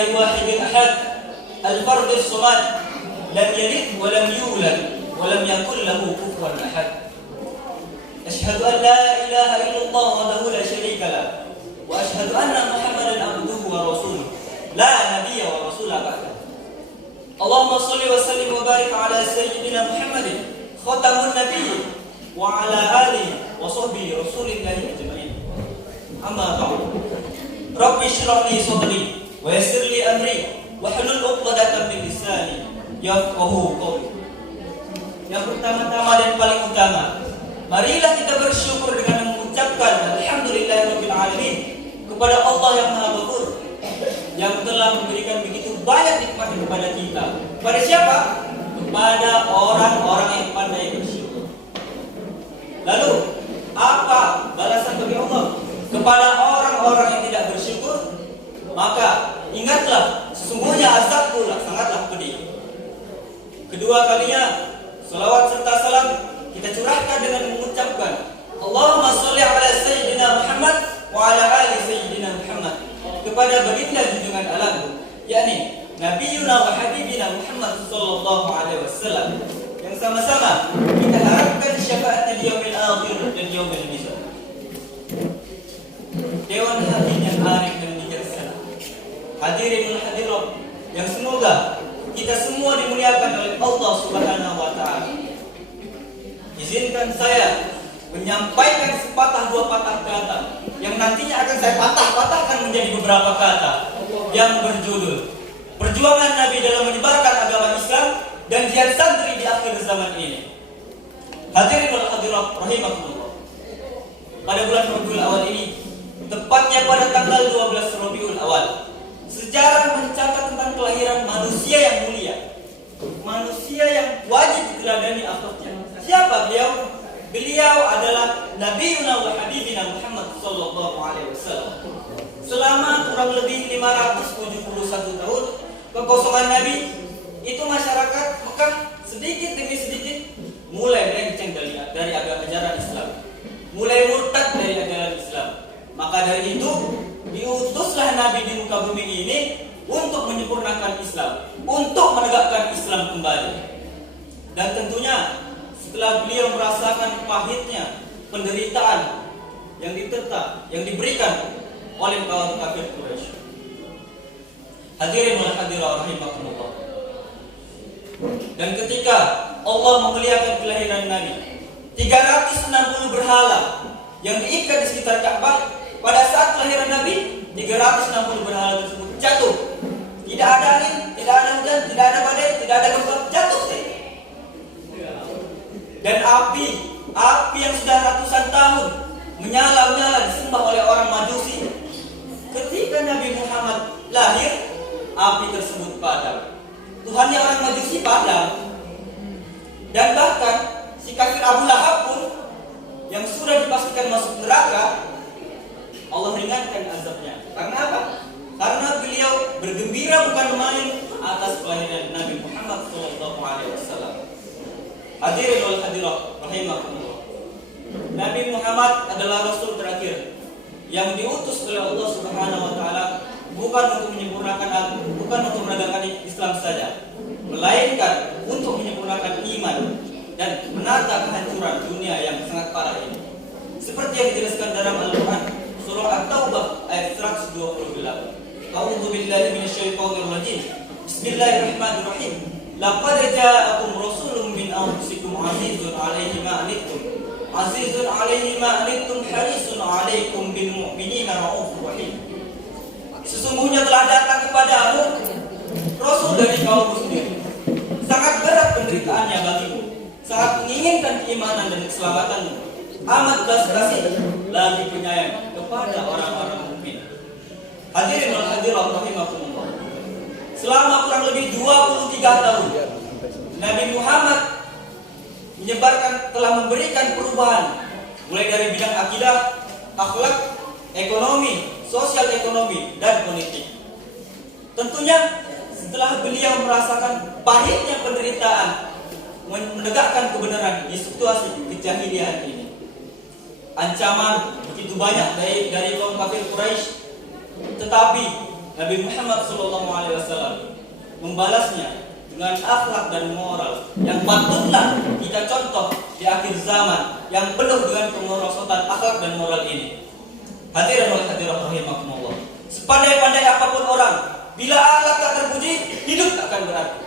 lillahi wahidil ahad al-fardus samad lam yalid wa lam yulad wa lam yakul lahu kufuwan ahad. Asyhadu an la ilaha illallah wahdahu la syarika lah wa asyhadu anna Muhammadan abduhu wa rasuluh la nabiyya wa rasula ba'da. Allahumma shalli wa sallim wa barik ala sayyidina Muhammadin khatamun nabiyyin wa ala alihi wa sahbihi rasulillahi ajma'in. Amma ba'du. Rabbi shrah li sadri wa yassir li amri wa hlul 'uqdatam min lisani yafqahu qawli. Yang pertama-tama dan paling utama, marilah kita bersyukur dengan mengucapkan alhamdulillahirabbil alamin kepada Allah yang Maha Ghafur yang telah memberikan begitu banyak nikmat kepada kita. Kepada siapa? Kepada orang-orang yang pandai bersyukur. Lalu apa balasan bagi Allah kepada orang-orang yang tidak bersyukur? Maka ingatlah, sesungguhnya azabku sangatlah pedih. Kedua kalinya, salawat serta salam kita curahkan dengan mengucapkan Allahumma sholli ala sayyidina Muhammad wa ala ali sayyidina Muhammad kepada baginda junjungan alam, yakni Nabiyuna wa Habibina Muhammad sallallahu alaihi wasallam, yang sama-sama kita harapkan syafaatnya di yaumil akhir dan yaumil mizan. Dewan Hakim yang arif dan bijaksana, hadirin dan hadirat yang semoga kita semua dimuliakan oleh Allah Subhanahu wa taala. Izinkan saya menyampaikan sepatah dua patah kata yang nantinya akan saya patah-patahkan menjadi beberapa kata yang berjudul perjuangan Nabi dalam menyebarkan agama Islam dan jihad santri di akhir zaman ini. Hadirin wal hadirat rahimakumullah. Pada bulan Rabiul Awal ini, tepatnya pada tanggal 12 Rabiul Awal, sejarah mencatat tentang kelahiran manusia yang mulia, manusia yang wajib diteladani akhlaknya. Siapa beliau? Beliau adalah Nabiyuna wa Habibina Muhammad sallallahu alaihi wasallam. Selama kurang lebih 571 tahun kekosongan Nabi, itu masyarakat Mekah sedikit demi sedikit mulai melenceng dari agama ajaran Islam, mulai murtad dari ajaran Islam. Maka dari itu diutuslah Nabi di muka bumi ini untuk menyempurnakan Islam, untuk menegakkan Islam kembali. Dan tentunya setelah beliau merasakan pahitnya penderitaan yang diterta, yang diberikan oleh kaum kafir Quraisy. Hadirin wal hadirat rahimakumullah. Dan ketika Allah memuliakan kelahiran Nabi, 360 berhala yang diikat di sekitar Ka'bah pada saat kelahiran Nabi, 360 berhala tersebut jatuh. Tidak ada angin, tidak ada hujan, tidak ada badai, tidak ada gempa, jatuh saja. Dan api yang sudah ratusan tahun menyala disembah oleh orang Majusi, ketika Nabi Muhammad lahir, api tersebut padam. Tuhannya orang Majusi padam. Dan bahkan si kafir Abu Lahab pun yang sudah dipastikan masuk neraka, Allah ringankan azabnya. Karena apa? Karena beliau bergembira bukan main atas kelahiran Nabi Muhammad SAW. Hadirin wal hadirat rahimakumullah. Nabi Muhammad adalah rasul terakhir yang diutus oleh Allah Subhanahu wa taala bukan untuk menyempurnakan, bukan untuk menegakkan Islam saja, melainkan untuk menyempurnakan iman dan menata kehancuran dunia yang sangat parah ini. Seperti yang dijelaskan dalam Al-Qur'an surah At-Taubah ayat 128. A'udzu billahi minasyaitonir rajim. Bismillahirrahmanirrahim. Laqad ja'akum rasulun min anfusikum 'azizun 'alaihi ma 'anittum harisun 'alaikum bil mu'minina raufur rahim. Sesungguhnya telah datang kepadamu rasul dari kaummu sendiri. Sangat berat penderitaannya bagimu, sangat menginginkan keimanan dan keselamatanmu. Amat belas kasih lagi penyayang kepada orang-orang mukmin. Hadirin wal hadirat rahimakumullah. Selama kurang lebih 23 tahun Nabi Muhammad telah memberikan perubahan mulai dari bidang akidah, akhlak, ekonomi, sosial ekonomi, dan politik. Tentunya setelah beliau merasakan pahitnya penderitaan menegakkan kebenaran di situasi kejahilian ini, ancaman begitu banyak dari kaum kafir Quraisy, tetapi Nabi Muhammad SAW membalasnya dengan akhlak dan moral yang patutlah kita contoh di akhir zaman, yang penuh dengan kemerosotan akhlak dan moral ini. Hadirin wal hadirat rahimakumullah. Sepandai-pandai apapun orang, bila akhlak tak terpuji, hidup tak akan berarti.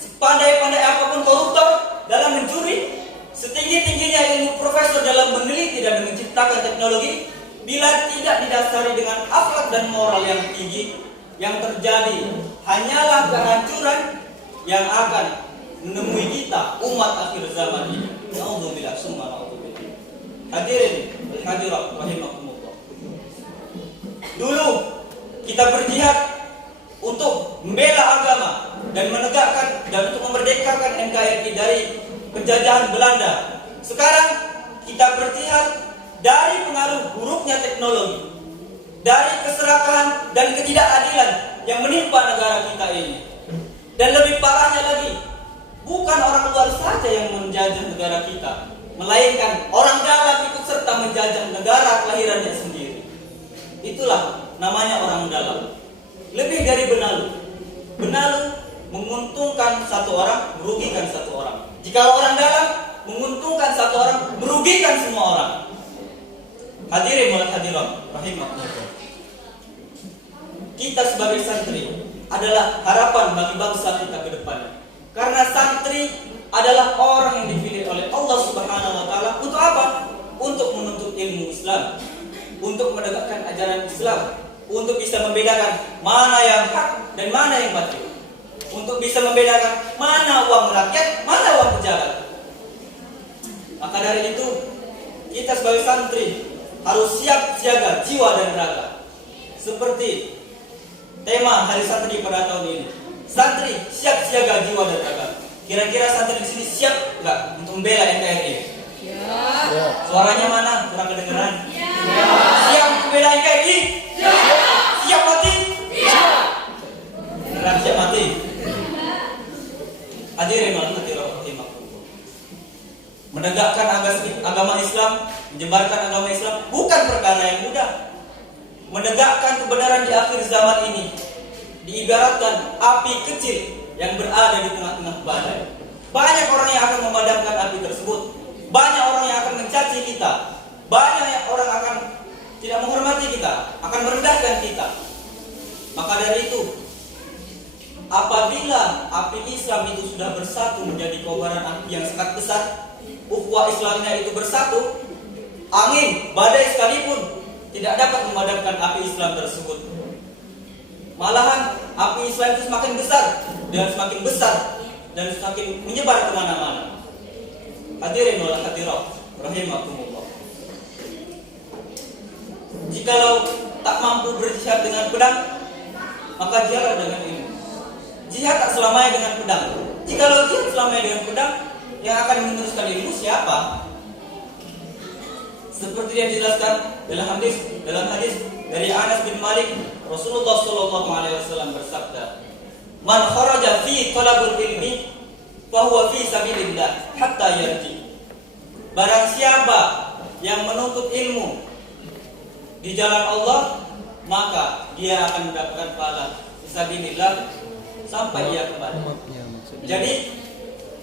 Sepandai-pandai apapun koruptor dalam mencuri, setinggi-tingginya ilmu profesor dalam meneliti dan menciptakan teknologi, bila tidak didasari dengan akhlak dan moral yang tinggi, yang terjadi hanyalah kehancuran yang akan menemui kita umat akhir zaman ini. Nauzubillah summa nauzubillah. Hadirin hadirat rahimakumullah. Dulu kita berjihad untuk membela agama dan menegakkan dan untuk memerdekakan NKRI dari penjajahan Belanda. Sekarang kita berjihad dari pengaruh buruknya teknologi, dari keserakahan dan ketidakadilan yang menimpa negara kita ini. Dan lebih parahnya lagi, bukan orang luar saja yang menjajah negara kita, melainkan orang dalam ikut serta menjajah negara kelahirannya sendiri. Itulah namanya orang dalam. Lebih dari benalu. Benalu menguntungkan satu orang, merugikan satu orang. Jika orang dalam menguntungkan satu orang, merugikan semua orang. Hadirin wal hadirat rahimakumullah. Kita sebagai santri adalah harapan bagi bangsa kita ke depan. Karena santri adalah orang yang dipilih oleh Allah Subhanahu wa taala untuk apa? Untuk menuntut ilmu Islam, untuk menegakkan ajaran Islam, untuk bisa membedakan mana yang hak dan mana yang batil, untuk bisa membedakan mana uang rakyat, mana uang pejabat. Maka dari itu, kita sebagai santri harus siap siaga jiwa dan raga. Seperti tema Hari Santri pada tahun ini. Santri siap siaga jiwa dan raga. Kira-kira santri di sini siap enggak untuk membela NKRI? Ya. Suaranya mana? Kurang kedengeran. Ya. Siap membela NKRI? Ya. Siap mati? Ya. Beneran siap mati? Hadirin wal hadirat rahimakumullah. Menegakkan agama Islam, menyebarkan agama Islam bukan perkara yang mudah. Menegakkan kebenaran di akhir zaman ini diibaratkan api kecil yang berada di tengah-tengah badai. Banyak orang yang akan memadamkan api tersebut. Banyak orang yang akan mencaci kita. Banyak orang akan tidak menghormati kita, akan merendahkan kita. Maka dari itu, apabila api Islam itu sudah bersatu menjadi kobaran api yang sangat besar, ukhuwah Islamnya itu bersatu, angin, badai sekalipun tidak dapat memadamkan api Islam tersebut. Malahan api Islam itu semakin besar dan semakin besar dan semakin menyebar kemana-mana. Hadirin wal hadirat rahimakumullah. Jikalau tak mampu berjihad dengan pedang, maka jihad dengan ilmu. Jihad tak selamanya dengan pedang. Jikalau jihad selamanya dengan pedang, yang akan meneruskan ilmu siapa? Seperti yang dijelaskan dalam hadis dari Anas bin Malik, Rasulullah SAW bersabda, "Man kharaja fi talabul ilmi, fa huwa fi sabilillah hatta yarji." Barang siapa yang menuntut ilmu di jalan Allah, maka dia akan mendapatkan pahala fi sabilillah sampai ia kembali. Jadi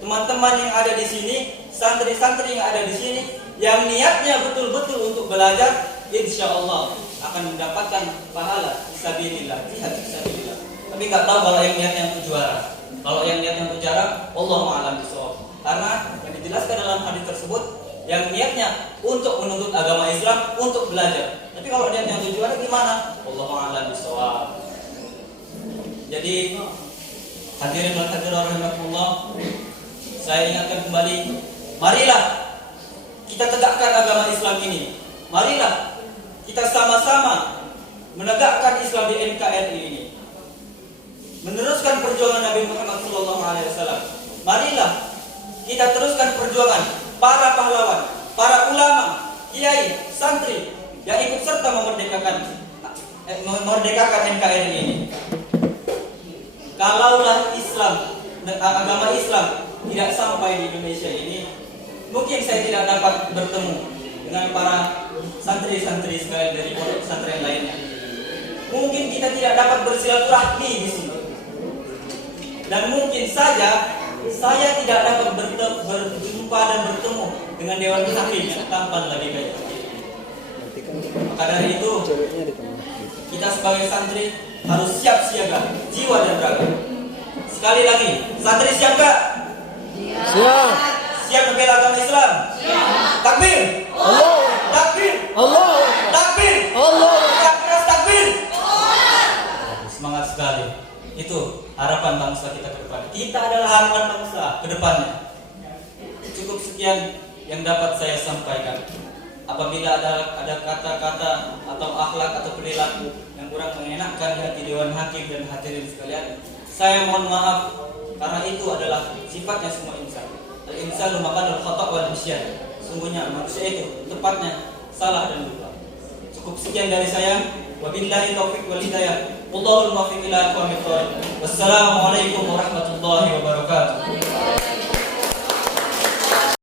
teman-teman yang ada di sini, santri-santri yang ada di sini, yang niatnya betul-betul untuk belajar, insya Allah akan mendapatkan pahala fisabilillah, jihad fisabilillah. Tapi nggak tahu kalau yang niatnya untuk juara. Kalau yang niatnya untuk juara, Allahu a'lam bishawab. Karena yang dijelaskan dalam hadis tersebut, yang niatnya untuk menuntut agama Islam, untuk belajar. Tapi kalau niatnya untuk juara gimana? Allahu a'lam bishawab. Jadi hadirin wal hadirat rahimakumullah, saya ingatkan kembali, marilah kita tegakkan agama Islam ini. Marilah kita sama-sama menegakkan Islam di NKRI ini. Meneruskan perjuangan Nabi Muhammad SAW. Marilah kita teruskan perjuangan para pahlawan, para ulama, kiai, santri yang ikut serta memerdekakan NKRI ini. Kalaulah Islam, agama Islam tidak sampai di Indonesia ini, mungkin saya tidak dapat bertemu dengan para santri-santri sekalian dari pondok pesantren lainnya. mungkin kita tidak dapat bersilaturahmi di sini. Dan mungkin saja saya tidak dapat berjumpa dan bertemu dengan Dewan Hakim yang tampan lagi kayak maka dari itu kita sebagai santri harus siap siaga jiwa dan raga. Sekali lagi, santri siap gak? Siap. Siap membela agama Islam? Siap. Takbir. Allah. Takbir. Allah. Takbir. Allah. Keras takbir. Semangat sekali. Itu harapan bangsa kita ke depan. Kita adalah harapan bangsa ke depannya. Cukup sekian yang dapat saya sampaikan. Apabila ada kata-kata atau akhlak atau perilaku yang kurang mengenakan di hati Dewan Hakim dan hadirin sekalian, saya mohon maaf, karena itu adalah sifatnya semua insan. Al-insanu makanul khata' wal nisyan. Sungguhnya manusia itu tepatnya salah dan lupa. Cukup sekian dari saya. Wabillahi taufiq wal hidayah. Wallahul muwaffiq ila aqwamit thoriq. Wassalamualaikum warahmatullahi wabarakatuh.